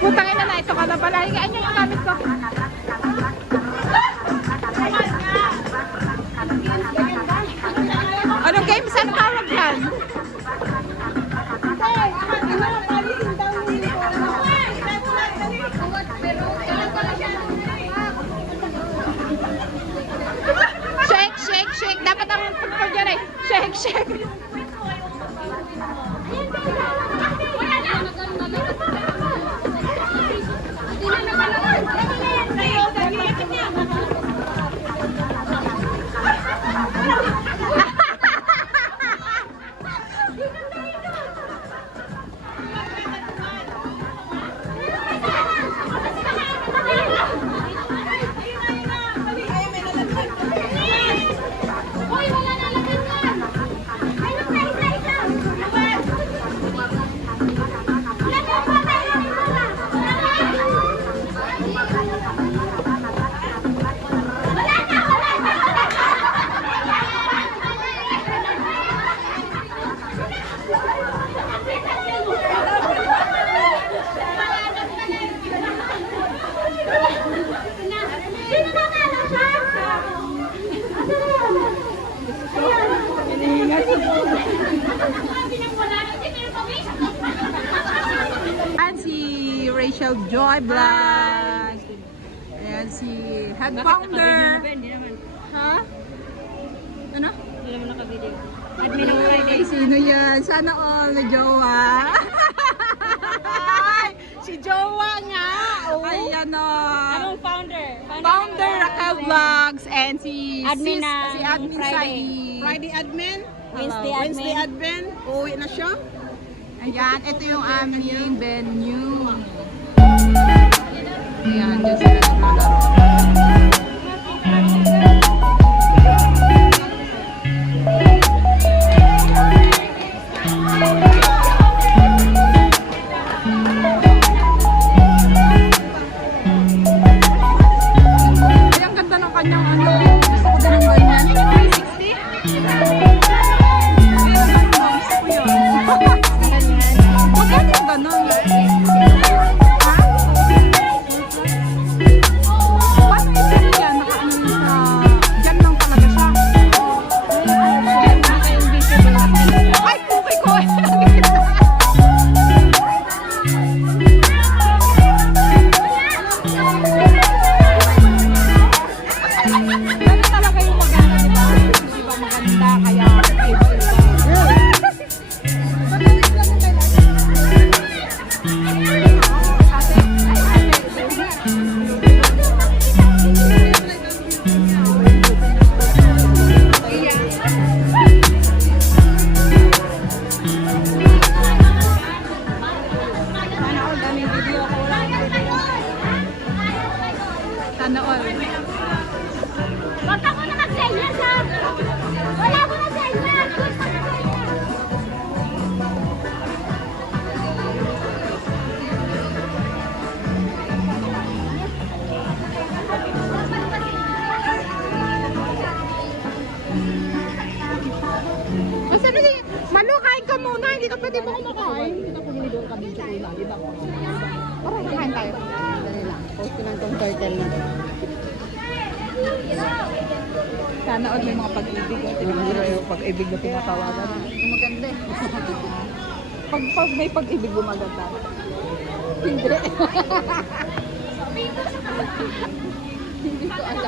Putangin na ito ka na pala. Higaan nyo yung gamit ko. Anong game? Saan tawag yan? Shake, shake, shake. Dapat ang pagpag yan eh. Shake, shake. Ayan si Rachel Joy Vlog. Ayan si Head Founder. Ha? Ano? Hindi naman naka-video. Admin ng Friday. Sino yan? Sana all na jowa. Ay, si jowa nga. Oh. Ayan o. Anong founder? Founder Raquel Vlogs and si Admin sis, ng si Admin Friday. Saidi. Friday admin, Wednesday admin. Wednesday admin, uuwi na siya. Ayan, ito yung aming venue. Ayan, dyan sila naglalaro. Ay, ang ganda ng kanyang ano. Gusto ko din ng ganyan. Yun yung 360. Gusto ko yun. Magkano yung ganun? Ha? Paano yung yan? Nakaano sa... Diyan lang talaga siya. Ay, puki ko! Ganun talaga yung maganda, di ba? Di ba maganda, kaya iba-iba. Sana all. Wag ako na mag-senyas ha! Wala ko na senyas! Basta na din. Manu, kain ka muna. Hindi ka pwede mo kumakain. Hindi ka pumili doon kami sa ulam. Diba? Parang kakain tayo. Dali lang. Post ko lang tong turtle na. Sana all may mga pag-ibig. Yung pag-ibig na pinatawagan. Maganda eh. Pag may pag-ibig gumaganda. Hindi. Hindi ko alam.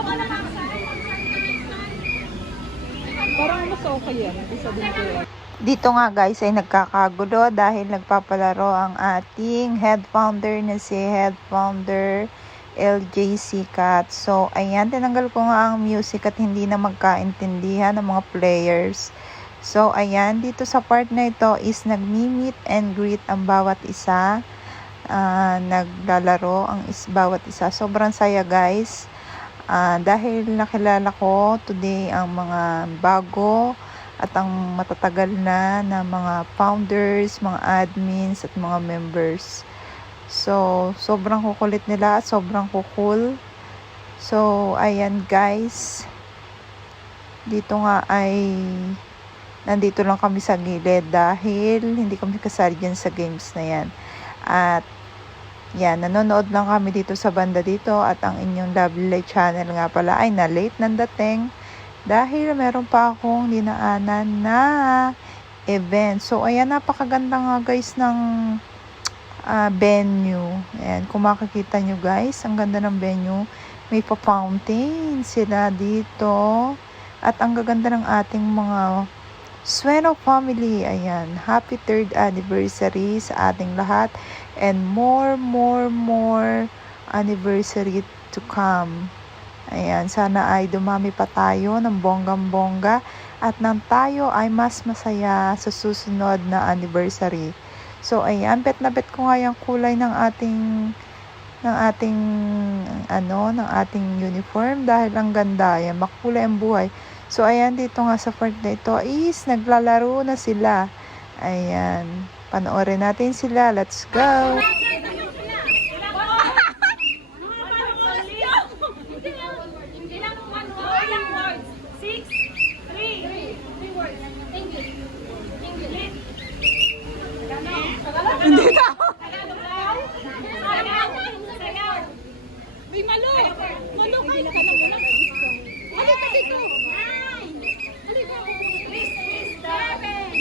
Parang mas okay yan. Isa din ko yan. Dito nga guys ay nagkakagulo dahil nagpapalaro ang ating head founder na si head founder LJC Cat. So ayan, tinanggal ko nga ang music at hindi na magkaintindihan ng mga players. So ayan, dito sa part na ito is nagmi-meet and greet ang bawat isa. Naglalaro ang bawat isa. Sobrang saya guys. Dahil nakilala ko today ang mga bago at ang matatagal na mga founders, mga admins at mga members. So, sobrang kukulit nila at sobrang kukul. So, ayan guys. Dito nga ay nandito lang kami sa gilid dahil hindi kami kasali dyan sa games na yan. At yan, nanonood lang kami dito sa banda dito at ang inyong Lovely Light channel nga pala ay na late nang dating dahil meron pa akong dinaanan na event. So, ayan, napakaganda nga guys ng venue. Ayan, kung makikita nyo guys, ang ganda ng venue. May pa-fountain sila dito at ang gaganda ng ating mga Sueno family. Ayan, happy 3rd anniversary sa ating lahat and more anniversary to come. Ayan, sana ay dumami pa tayo ng bonggang-bongga at nang tayo ay mas masaya sa susunod na anniversary. So ayan, bet na bet ko nga yung kulay ng ating uniform dahil ang ganda. Ayan, makulay ang buhay. So, ayan, dito nga sa part na ito is naglalaro na sila. Ayan. Panoorin natin sila. Let's go! Hindi na! Malo kayo ka na muna. Halika dito.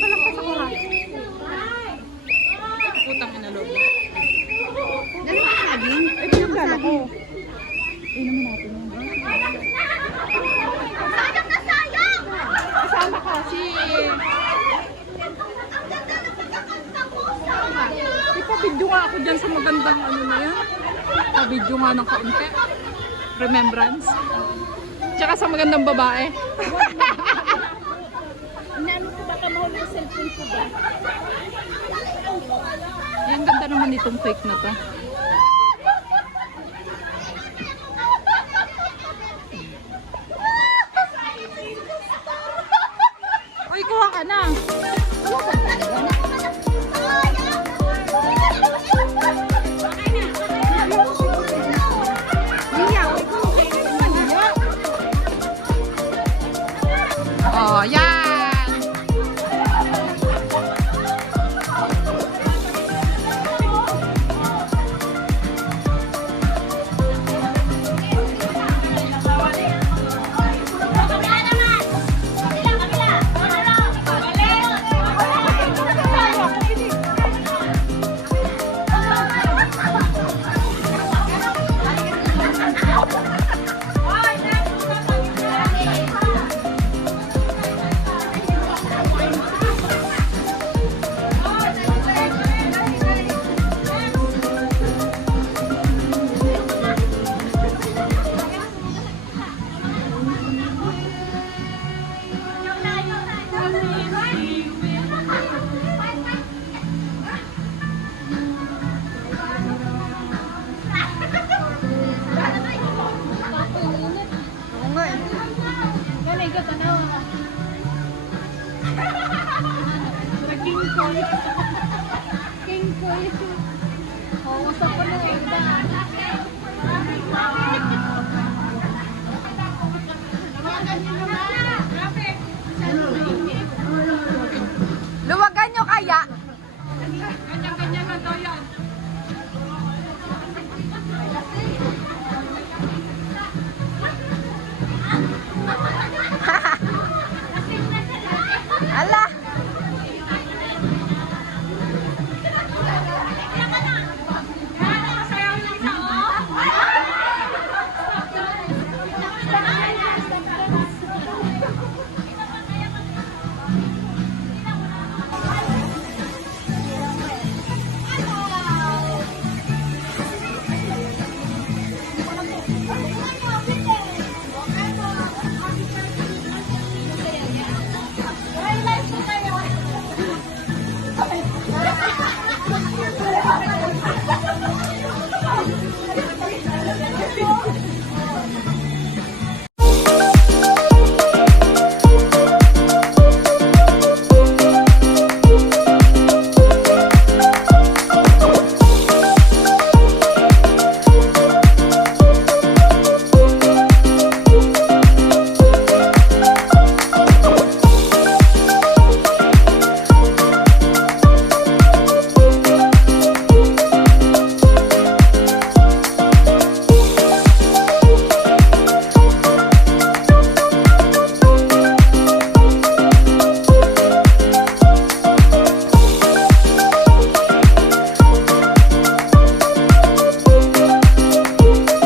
Palangkas ako ha. Putang ina loob. Dali ka saging? Ay, pinagdala ko. Inumin natin yun. Sayang na sayang! Kasama ka si... Ang ganda ng pagkakanta mo! Sayang! Ipabidyo nga ako dyan sa magandang ano na yan. Pabidyo nga ng kaunti. Remembrance. Tsaka sa magandang babae. Inaano ko baka mahuli yung cellphone ko ba? Ay, ang ganda naman itong fake na to. Uy, kuha ka na. Oh, yan! King Koy. Oo, sa ko na eh. Luwagan nyo kaya? Ganyan-ganyan na daw yan. Ala!